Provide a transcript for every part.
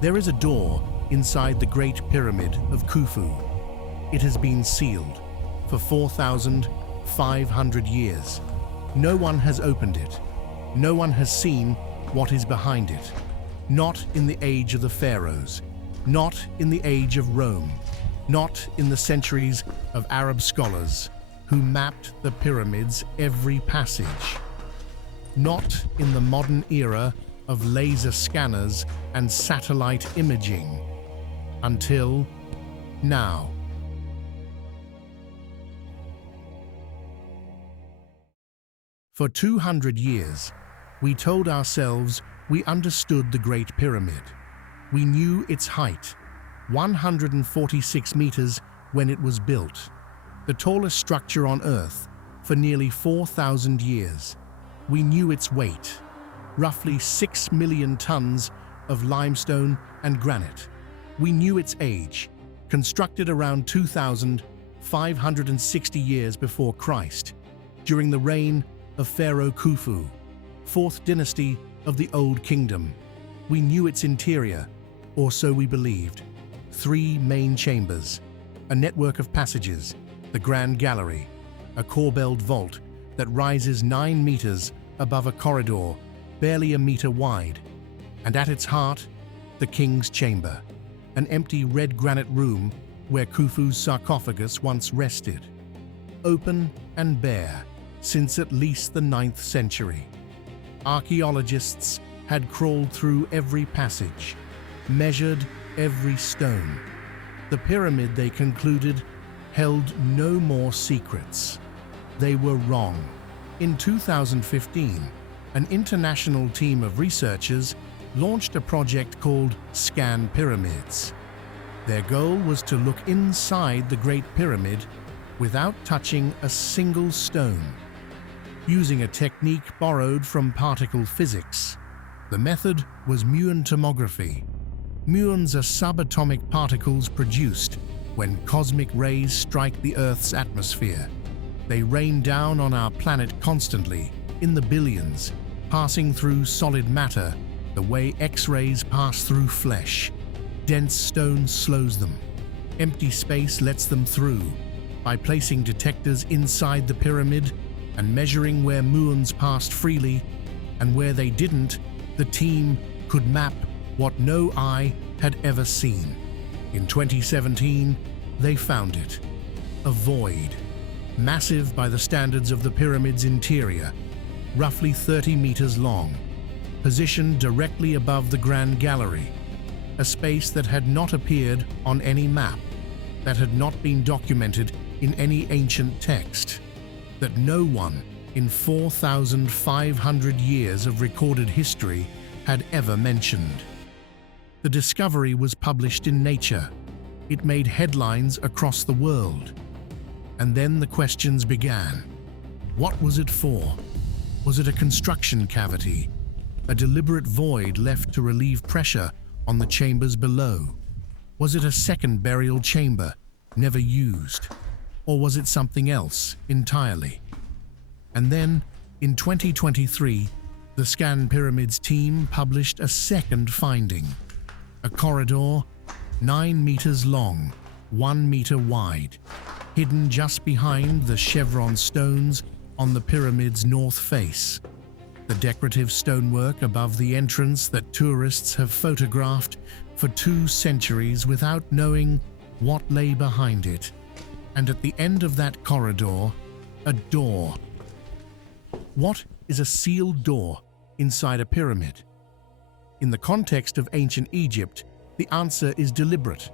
There is a door inside the Great Pyramid of Khufu. It has been sealed for 4,500 years. No one has opened it. No one has seen what is behind it. Not in the age of the pharaohs, not in the age of Rome, not in the centuries of Arab scholars who mapped the pyramids every passage, not in the modern era of laser scanners and satellite imaging, until now. For 200 years, we told ourselves we understood the Great Pyramid. We knew its height, 146 meters when it was built, the tallest structure on Earth for nearly 4,000 years. We knew its weight, roughly 6 million tons of limestone and granite. We knew its age, constructed around 2,560 years before Christ, during the reign of Pharaoh Khufu, 4th dynasty of the Old Kingdom. We knew its interior, or so we believed. 3 main chambers, a network of passages, the Grand Gallery, a corbelled vault that rises 9 meters above a corridor barely a meter wide, and at its heart, the King's Chamber, an empty red granite room where Khufu's sarcophagus once rested, open and bare since at least the 9th century. Archaeologists had crawled through every passage, measured every stone. The pyramid, they concluded, held no more secrets. They were wrong. In 2015, an international team of researchers launched a project called ScanPyramids. Their goal was to look inside the Great Pyramid without touching a single stone. Using a technique borrowed from particle physics, the method was muon tomography. Muons are subatomic particles produced when cosmic rays strike the Earth's atmosphere. They rain down on our planet constantly, in the billions, passing through solid matter the way X-rays pass through flesh. Dense stone slows them. Empty space lets them through. By placing detectors inside the pyramid and measuring where muons passed freely and where they didn't, the team could map what no eye had ever seen. In 2017, they found it. A void, massive by the standards of the pyramid's interior, roughly 30 meters long, positioned directly above the Grand Gallery, a space that had not appeared on any map, that had not been documented in any ancient text, that no one in 4,500 years of recorded history had ever mentioned. The discovery was published in Nature. It made headlines across the world. And then the questions began. What was it for? Was it a construction cavity? A deliberate void left to relieve pressure on the chambers below? Was it a second burial chamber, never used? Or was it something else entirely? And then, in 2023, the ScanPyramids team published a second finding. A corridor 9 meters long, 1 meter wide, hidden just behind the chevron stones on the pyramid's north face. The decorative stonework above the entrance that tourists have photographed for 2 centuries without knowing what lay behind it. And at the end of that corridor, a door. What is a sealed door inside a pyramid? In the context of ancient Egypt, the answer is deliberate.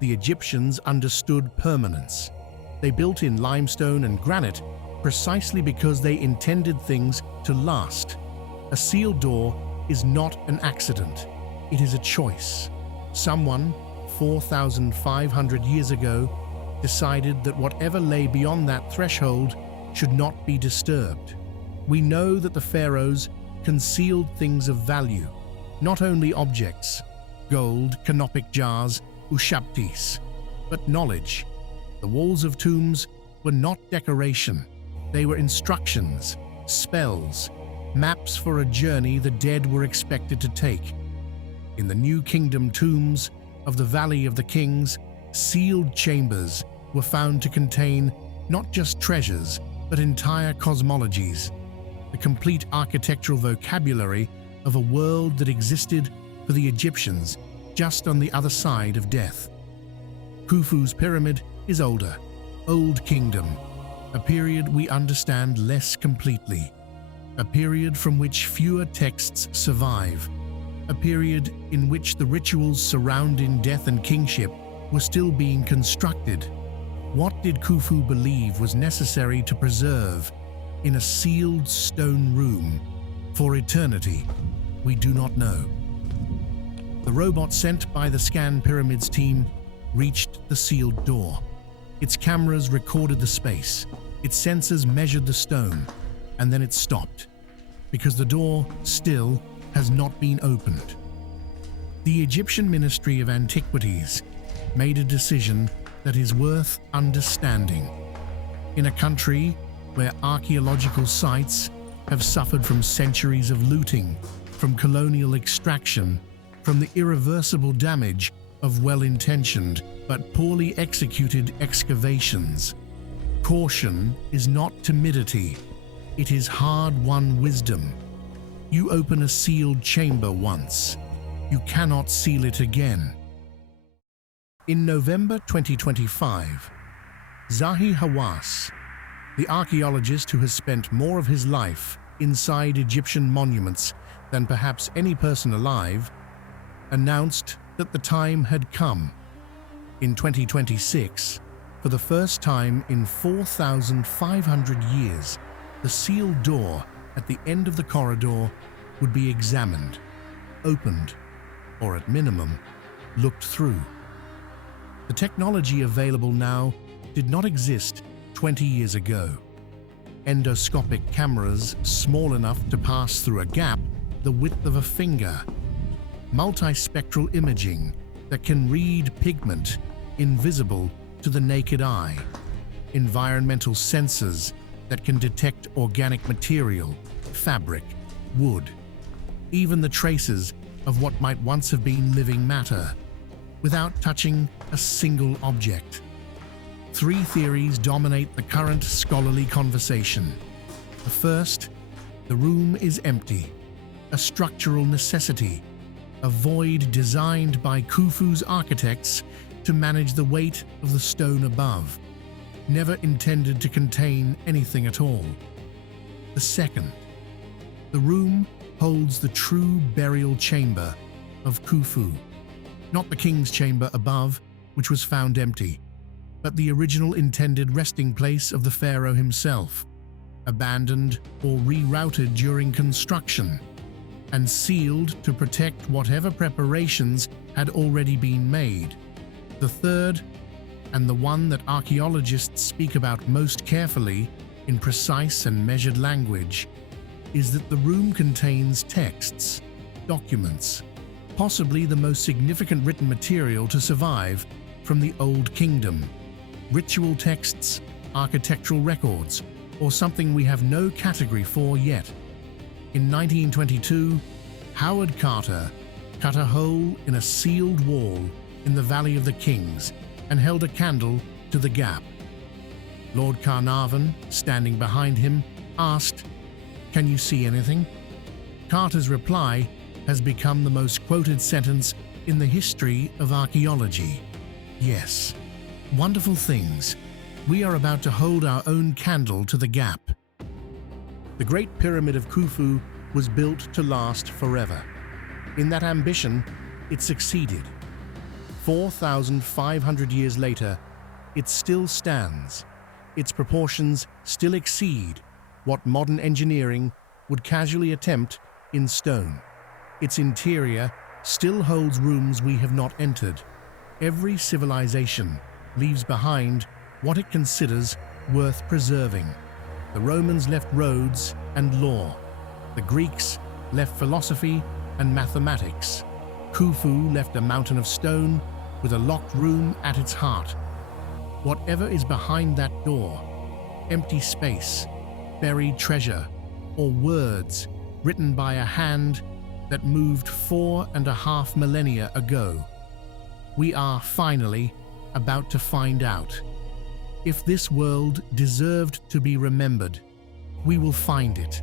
The Egyptians understood permanence. They built in limestone and granite precisely because they intended things to last. A sealed door is not an accident. It is a choice. Someone, 4,500 years ago, decided that whatever lay beyond that threshold should not be disturbed. We know that the pharaohs concealed things of value, not only objects, gold, canopic jars, ushabtis, but knowledge. The walls of tombs were not decoration. They were instructions, spells, maps for a journey the dead were expected to take. In the New Kingdom tombs of the Valley of the Kings, sealed chambers were found to contain not just treasures, but entire cosmologies, the complete architectural vocabulary of a world that existed for the Egyptians just on the other side of death. Khufu's pyramid is older, Old Kingdom, a period we understand less completely, a period from which fewer texts survive, a period in which the rituals surrounding death and kingship were still being constructed. What did Khufu believe was necessary to preserve in a sealed stone room for eternity? We do not know. The robot sent by the ScanPyramids team reached the sealed door. Its cameras recorded the space, its sensors measured the stone, and then it stopped, because the door still has not been opened. The Egyptian Ministry of Antiquities made a decision that is worth understanding. In a country where archaeological sites have suffered from centuries of looting, from colonial extraction, from the irreversible damage of well-intentioned but poorly executed excavations, caution is not timidity, it is hard-won wisdom. You open a sealed chamber once, you cannot seal it again. In November 2025, Zahi Hawass, the archaeologist who has spent more of his life inside Egyptian monuments than perhaps any person alive, announced that the time had come. In 2026, for the first time in 4,500 years, the sealed door at the end of the corridor would be examined, opened, or at minimum, looked through. The technology available now did not exist 20 years ago. Endoscopic cameras small enough to pass through a gap the width of a finger, multispectral imaging that can read pigment invisible to the naked eye, environmental sensors that can detect organic material, fabric, wood, even the traces of what might once have been living matter, without touching a single object. Three theories dominate the current scholarly conversation. The first, the room is empty, a structural necessity, a void designed by Khufu's architects to manage the weight of the stone above, never intended to contain anything at all. The second, the room holds the true burial chamber of Khufu, not the king's chamber above, which was found empty, but the original intended resting place of the pharaoh himself, abandoned or rerouted during construction, and sealed to protect whatever preparations had already been made. The third, and the one that archaeologists speak about most carefully in precise and measured language, is that the room contains texts, documents, possibly the most significant written material to survive from the Old Kingdom, ritual texts, architectural records, or something we have no category for yet. In 1922, Howard Carter cut a hole in a sealed wall in the Valley of the Kings and held a candle to the gap. Lord Carnarvon, standing behind him, asked, "Can you see anything?" Carter's reply has become the most quoted sentence in the history of archaeology. Yes. Wonderful things. We are about to hold our own candle to the gap. The Great Pyramid of Khufu was built to last forever. In that ambition, it succeeded. 4,500 years later, it still stands. Its proportions still exceed what modern engineering would casually attempt in stone. Its interior still holds rooms we have not entered. Every civilization leaves behind what it considers worth preserving. The Romans left roads and law. The Greeks left philosophy and mathematics. Khufu left a mountain of stone with a locked room at its heart. Whatever is behind that door, empty space, buried treasure, or words written by a hand that moved 4.5 millennia ago. We are finally about to find out. If this world deserved to be remembered, we will find it.